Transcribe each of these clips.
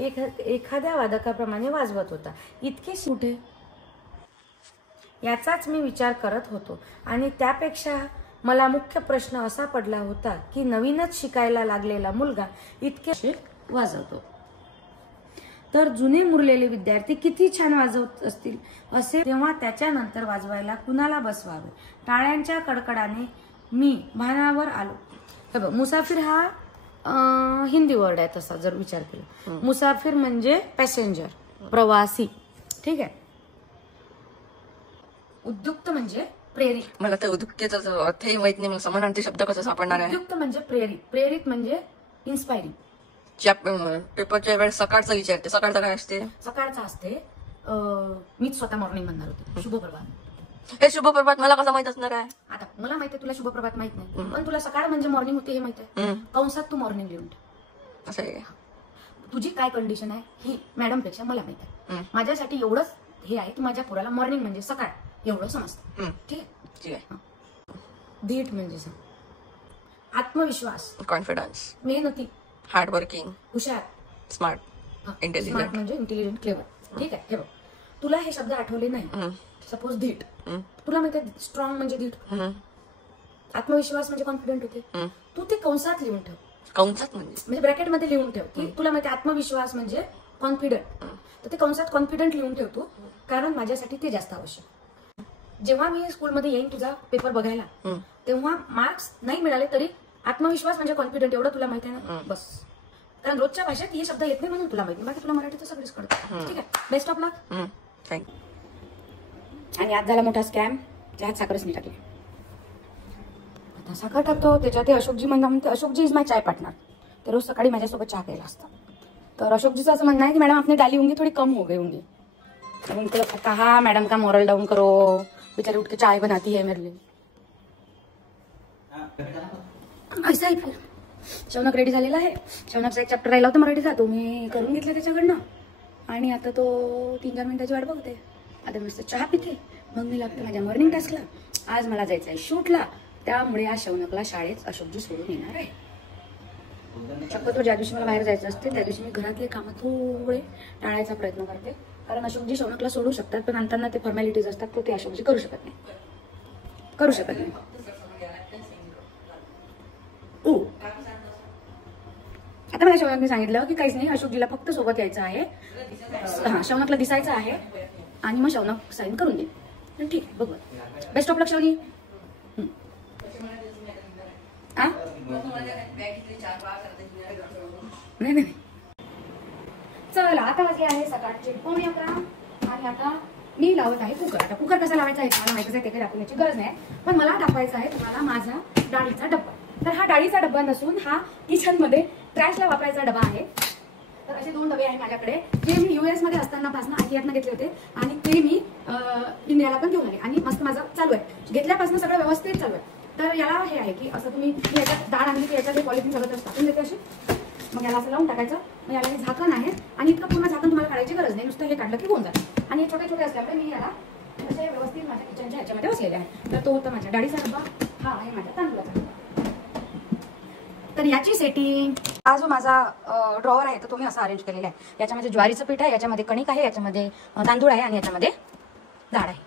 एखाद्या वादकाप्रमाणे वाजवत होता. इतके कुठे याचाच मी विचार करत होतो. आणि त्यापेक्षा मला मुख्य प्रश्न असा पडला होता की नवीनच शिकायला लागलेला मुलगा इतके वाजवतो तर जुने मुरलेले विद्यार्थी किती छान वाजवत असतील असे. तेव्हा त्याच्यानंतर वाजवायला कुणाला बसवावे. टाळ्यांच्या कडकडाने मी भानावर आलो. मुसाफिर हा हिंदी वर्ड आहे तसा जर विचार केला. मुसाफिर म्हणजे पॅसेंजर, प्रवासी. ठीक आहे. उद्युक्त म्हणजे प्रेरित. मला तर उद्युक्तेचा अर्थही माहित नाही. मला समानार्थी शब्द कसा सापडणार आहे. उद्युक्त म्हणजे प्रेरित, प्रेरित म्हणजे इन्स्पायरिंग. पेपरच्या वेळेस सकाळचं विचारते. सकाळचं काय असते? सकाळचं असते मीच स्वतः मॉर्निंग म्हणणार होते शुभप्रभात. हे शुभप्रभात मला कसं माहित असणार आहे? आता मला माहिती आहे तुला शुभप्रभात माहित नाही, पण तुला सकाळ म्हणजे मॉर्निंग होते हे माहिती आहे. कंसात तू मॉर्निंग लिहून ठेव. असं आहे. तुझी काय कंडिशन आहे ही मॅडम पेक्षा मला माहिती आहे. माझ्यासाठी एवढंच हे आहे की माझ्या पोराला मॉर्निंग म्हणजे सकाळ एवढं समजतं. ठीक आहे. धीट म्हणजे आत्मविश्वास, कॉन्फिडन्स, मेहनती, हार्ड वर्किंग, हुशार, स्मार्ट, इंटेलिजंट म्हणजे इंटेलिजंट, क्लेवर. ठीक आहे. हे बघ तुला हे शब्द आठवले नाही. सपोज धीट तुला माहिती आहे. स्ट्रॉंग म्हणजे धीट. आत्मविश्वास म्हणजे कॉन्फिडंट होते. तू ते कंसात लिहून ठेव. कंसात म्हणजे ब्रॅकेटमध्ये लिहून ठेव की तुला माहिती आत्मविश्वास म्हणजे कॉन्फिडंट. तर ते कंसात कॉन्फिडंट लिहून ठेवतो कारण माझ्यासाठी ते जास्त आवश्यक. जेव्हा मी स्कूलमध्ये येईन तुझा पेपर बघायला तेव्हा मार्क्स नाही मिळाले तरी आत्मविश्वास म्हणजे कॉन्फिडंट एवढं तुला माहिती आहे ना. बस. कारण रोजच्या भाषेत हे शब्द येत नाही म्हणून तुला माहिती. बाकी तुला मराठीचं सगळंच कळतं. ठीक आहे. Best of luck. थँक्यू. आणि आज झाला मोठा स्कॅम. त्यात साखरच नाही टाकली. आता साखर टाकतो त्याच्यात अशोकजी म्हणते Ashokji is my chai partner. ते रोज सकाळी माझ्यासोबत चहा प्यायला असतात. तर अशोकजीचं असं म्हणणं आहे की मॅडम आपने डाली होंगी थोड़ी कम हो गई होंगी. उनको कहा मैडम का मोरल डाउन करो, बेचारी उठ के चाय बनाती है मेरे लिए. ऐसा ही फिर शौनक रेडी झालेला आहे. शौनकचा एक चॅप्टर राहिला होता मराठीचा तो मी करून घेतला त्याच्याकडनं. आणि आता तो 3-4 मिनिटाची वाट बघते. आता मी चहा पिते मग मी लागते माझ्या मॉर्निंग टास्कला. आज मला जायचं आहे शूटला त्यामुळे आज शौनकला शाळेत अशोकजी सोडून येणार आहे. शक्यतो ज्या दिवशी मला बाहेर जायचं असते त्या दिवशी मी घरातले कामं थोडे टाळायचा प्रयत्न करते. कारण अशोकजी शौनकला सोडू शकतात पण नंतर ते फॉर्मॅलिटीज असतात तो ते अशोकजी करू शकत नाही. आता मला शौनकने सांगितलं की काहीच नाही अशोकजीला फक्त सोबत यायचं आहे. शौनकला दिसायचं आहे आणि मग शौनक साईन करून दे. ठीक आहे बघू. बेस्ट ऑफ लक शौनी. नाही चला आता वाजले आहे सकाळचे 11:15 आणि आता मी लावत आहे कुकर. आता कुकर कसा लावायचा आहे मला माहितीच आहे ते काही दाखवण्याची गरज नाही. पण मला दाखवायचा आहे तुम्हाला माझा डाळीचा डब्बा. तर हा डाळीचा डब्बा नसून हा किचन मध्ये ट्रॅशला वापरायचा डबा आहे. तर असे 2 डबे आहेत माझ्याकडे जे मी US मध्ये असताना पासून IKEA घेतले होते आणि ते मी इंडियाला पण घेऊन आले आणि मस्त माझं चालू आहे. घेतल्यापासून सगळं व्यवस्थित चालू आहे. तर याला हे आहे की असं तुम्ही याच्यात डाळ आणली की याच्यात हे पॉलिथिन सगळं टाकून देते अशी. मग याला असं लावून टाकायचं. मग याला हे झाकण आहे आणि इतकं पूर्ण झाकण तुम्हाला काढायची गरज नाही. नुसतं हे काढलं की होऊन जातं. आणि हे छोटे छोटे असल्यामुळे मी याला असे व्यवस्थित माझ्या किचनच्या ह्याच्यामध्ये बसलेले आहे. तर तो होता माझ्या डाळीचा डब्बा. हा आहे माझ्या तांदूळाचा डब्बा. तर याची सेटिंग हा जो माझा ड्रॉवर आहे तो मी असा अरेंज केलेला आहे. याच्यामध्ये ज्वारीचं पीठ आहे, याच्यामध्ये कणिक आहे, याच्यामध्ये तांदूळ आहे आणि याच्यामध्ये डाळ आहे.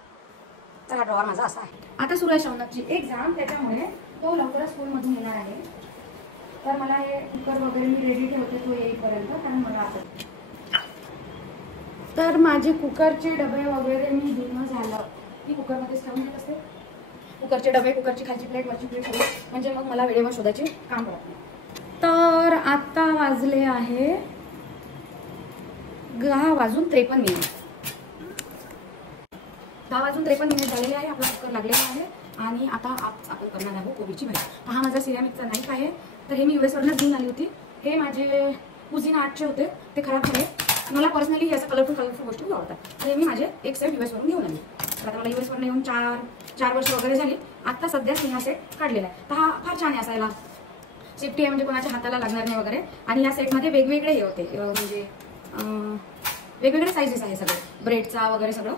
तर हा ड्रॉवर माझा असा आहे. आता सुरू आहे शौनकची एक्झाम त्याच्यामुळे तो लवकरच स्कूलमधून येणार आहे. तर मला हे कुकर वगैरे मी रेडी ठेवते तो येईपर्यंत कारण मला आता. तर माझे कुकरचे डबे वगैरे मी धुणं झालं की कुकरमध्येच ठेवून घेत असते. कुकरचे डबे, कुकरची खालची प्लेट, वरची प्लेट सगळं म्हणजे मग मला वेळेवर शोधायचे काम पडत नाही. तर आता वाजले आहे 10:53. 10:53 झालेले आहे. आपला कुकर लागलेला आहे आणि आता आपण करणार आहोत कोबीची भाजी. हा माझा सिरॅमिकचा नाईफ आहे. तर हे मी US वरनच घेऊन आली होती. हे माझे कुझिन 8चे होते ते खराब झाले. मला पर्सनली हे असं कलरफुल गोष्टी आवडतात. तर हे मी माझे एक सेट US वरून घेऊन आले. तर आता मला US वरून येऊन 4 वर्ष वगैरे झाली. आता सध्या मी हा सेट काढलेला आहे. तर हा फार छान आहे असायला. सेफ्टी आहे म्हणजे कोणाच्या हाताला लागणार नाही वगैरे. आणि या सेटमध्ये वेगवेगळे हे होते म्हणजे वेगवेगळे साईजेस आहे सगळे ब्रेडचा वगैरे सगळं.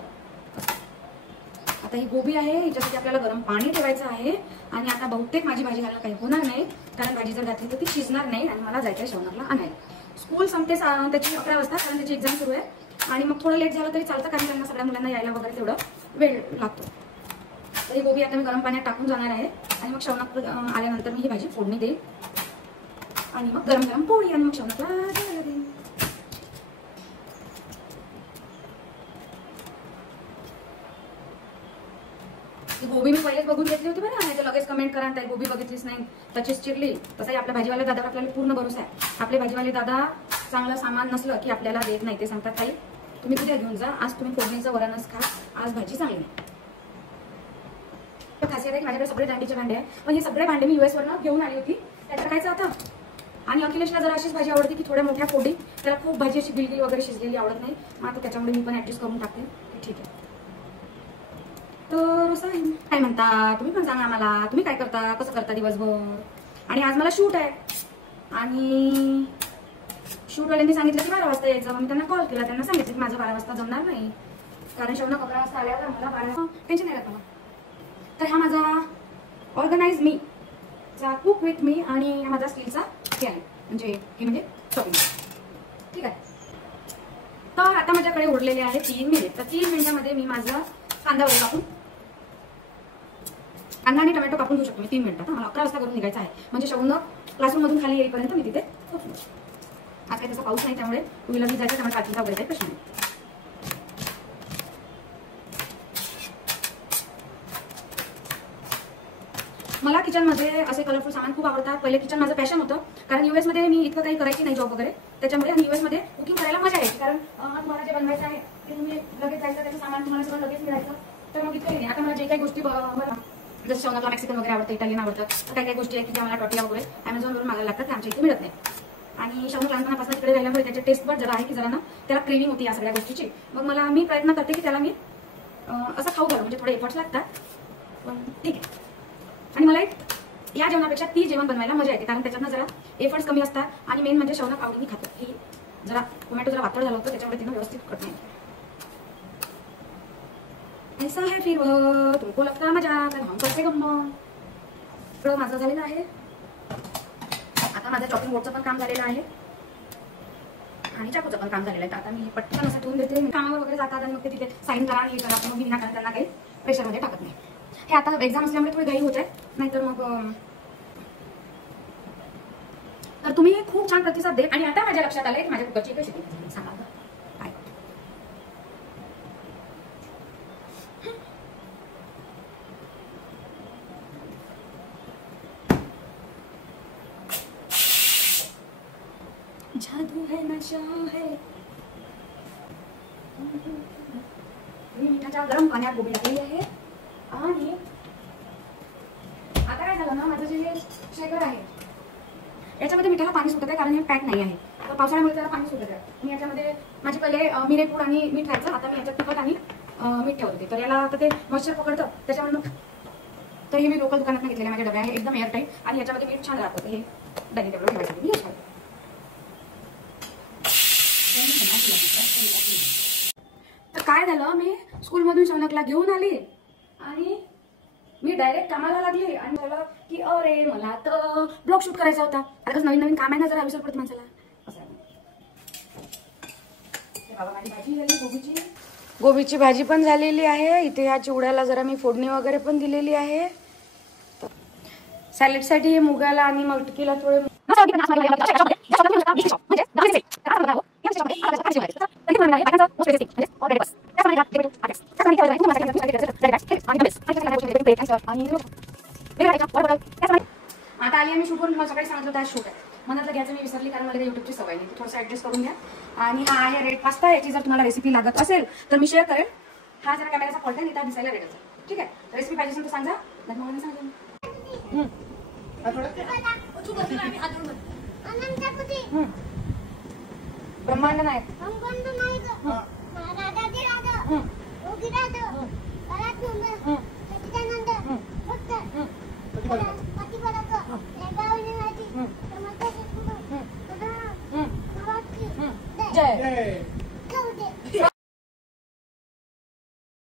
आता ही गोबी आहे हिच्यासाठी आपल्याला गरम पाणी ठेवायचं आहे. आणि आता बहुतेक माझी भाजी घालायला काही होणार नाही कारण भाजी जर घातली तर ती शिजणार नाही आणि मला जायचं आहे शौनकला आणायला. स्कूल संपते त्याची 11 वाजता, कारण त्याची एक्झाम सुरू आहे. आणि मग थोडं लेट झालं तरी चालतं, कारण त्यांना सगळ्या मुलांना यायला वगैरे तेवढं वेळ लागतो. तर ही गोबी आता मी गरम पाण्यात टाकून जाणार आहे आणि मग शौनक आल्यानंतर मी ही भाजी फोडणी देईल आणि मग गरम गरम पोळी आणि मग शौनकला जेवायला देईन. ती गोबी मी पहिलेच बघून घेतली होती बरं, नाही तर लगेच कमेंट करा त्या गोबी बघितलीच नाही तशीच चिरली. तसंही आपल्या भाजीवाले दादावर आपल्याला पूर्ण भरोसा आहे. आपले भाजीवाले दादा चांगलं सामान नसलं की आपल्याला देत नाही. ते सांगतात ताई तुम्ही कुठे घेऊन जा, आज तुम्ही फोडणीचं वरणच खा, आज भाजी चांगली नाही. खासियत आहे की माझ्याकडे सगळे दांडीचे भांडे आहे, पण हे सगळे भांडे मी US वरनं घेऊन आली होती. त्याचं कायचं आता. आणि अखिलेशला जरा अशीच भाजी आवडते की थोड्या मोठ्या फोडी, त्याला खूप भाजी अशी गिलगी वगैरे शिजलेली आवडत नाही. मग आता त्याच्यामुळे मी पण ऍडजस्ट करून टाकते की ठीक आहे. तर असं काय म्हणता तुम्ही पण सांगा आम्हाला, तुम्ही काय करता, कसं करता दिवसभर. आणि आज मला शूट आहे आणि शूटवाल्यांनी सांगितलं की 12 वाजता यायचं. मी त्यांना कॉल केला, त्यांना सांगितलं की माझं 12 वाजता जमणार नाही, कारण शौनक 11 वाजता आल्यावर मला 12 टेन्शन नाही राहत मला. तर हा माझा ऑर्गनाइज मी चा कुक विथ मी आणि हा माझा स्टीलचा कॅन, म्हणजे हे म्हणजे शॉपिंग. ठीक आहे. तर आता माझ्याकडे उरलेले आहे 3 मिनिट. तर 3 मिनिटामध्ये मी माझा कांदा वगैरे कापून, कांदा आणि टोमॅटो कापून घेऊ शकतो मी 3 मिनिटात. मला 11 वाजता करून निघायचं आहे, म्हणजे शौनक क्लासरूम मधून खाली येईपर्यंत मी तिथे पोहोचलो. आज काही तसा पाऊस नाही, त्यामुळे टू व्हीलरनी जायचं, त्यामुळे पार्किंगला वगैरे काही प्रश्न नाही. मला किचनमध्ये असे कलरफुल सामान खूप आवडतात. पहिले किचन माझं पॅशन होतं, कारण US मध्ये मी इतकं काही करायची नाही जॉब वगैरे, त्याच्यामुळे. आणि US मध्ये कुकिंग करायला मजा यायची, कारण तुम्हाला जे बनवायचं आहे ते तुम्ही लगेच जायचं, त्याचं सामान तुम्हाला सगळं लगेच मिळायचं. तर मग इतकं नाही. आता मला जे काही गोष्टी जसं शौनकला मेक्सिकन वगैरे आवडतं, इटालियन आवडतं, तर काही काही गोष्टी आहेत की ज्या मला टॉटिया वगैरे Amazonवरून मागायला लागतात, ते आमच्या इथे मिळत नाही. आणि शौनक लहानपणापासून तिकडे राहिल्यामुळे त्याचे टेस्ट पण जरा आहे की जरा ना त्याला क्रेविंग होती या सगळ्या गोष्टीची. मग मी प्रयत्न करते की त्याला मी असं खाऊ घालू, म्हणजे थोडे एफर्ट्स लागतात, पण ठीक आहे. आणि मला या जेवणापेक्षा ती जेवण बनवायला मजा येते, कारण त्याच्यातनं जरा एफर्ट्स कमी असतात आणि मेन म्हणजे शौनक आवडीने खातो. ही जरा टोमॅटो जरा वातळ झालं होतं, त्याच्यामुळे तिनं व्यवस्थित कट नाही. ऐसा है फिर तुमको लगता मजा, तर हम करते गंमत. सगळं माझं झालेलं आहे. आता माझं चॉपिंग बोर्डचं पण काम झालेलं आहे आणि चाकूचं पण काम झालेलं आहे. तर आता मी पटकन असं ठेवून देते. कामावर वगैरे जातात आणि मग ते तिथे साईन करा आणि हे करा, मग मी विनाकारण त्यांना काही प्रेशरमध्ये टाकत नाही. हे आता एक्झाम असल्यामुळे थोडी घाई होत आहे, नाहीतर मग. तर तुम्ही खूप छान प्रतिसाद दे. आणि आता माझ्या लक्षात आलंय की माझ्या कुकरची कशी सांगा काय. जादू है नशा है. मी मिठाच्या गरम पाण्यात गोबी टाकलेली आहे. आणि आता काय झालं ना, माझं जे शेकर आहे याच्यामध्ये मिठाला पाणी सुटत आहे, कारण हे पॅक नाही आहे. तर पावसाळ्यामुळे त्याला पाणी सुटत आहे. मी याच्यामध्ये माझे पहिले मिरेपूड आणि मीठ राहायचं, आता मी याच्यात तिखट आणि मीठ ठेवते. तर याला आता ते मॉइश्चर पकडतं, त्याच्यामुळे मग. तर हे मी लोकल दुकानात घेतलेले माझे डबे आहे, एकदम एअरटाईट, आणि याच्यामध्ये मीठ छान राहतं. हे डायनिंग टेबलवर ठेवायचं मी यूज करते. तर काय झालं, मी स्कूलमधून शौनकला घेऊन आली आणि मी डायरेक्ट कामाला लागली. आणि मला की अरे मला तर ब्लॉग शूट करायचा होता. आता कसं नवीन नवीन काम आहे ना, जरा विसर पडत माणसाला. असं माझी भाजी झाली, गोबीची भाजी पण झालेली आहे. इथे ह्या चिवड्याला जरा मी फोडणी वगैरे पण दिलेली आहे. सॅलेडसाठी हे मुगाला आणि मटकीला थोडे आता आली आम्ही शूट करून. मला सकाळी सांगितलं होतं शूट आहे, मनातलं घ्यायचं मी विसरली, कारण मला युट्यूबची सवय नाही. थोडंसं ऍडजस्ट करून घ्या. आणि हा आहे रेड पास्ता. याची जर तुम्हाला रेसिपी लागत असेल तर मी शेअर करेल. हा जरा कॅमेराचा फॉल्ट आहे, नाही दिसायला रेडच. ठीक आहे. रेसिपी पाहिजे असेल तर सांगा, नाही मला सांगा. ब्रह्मांड नाही.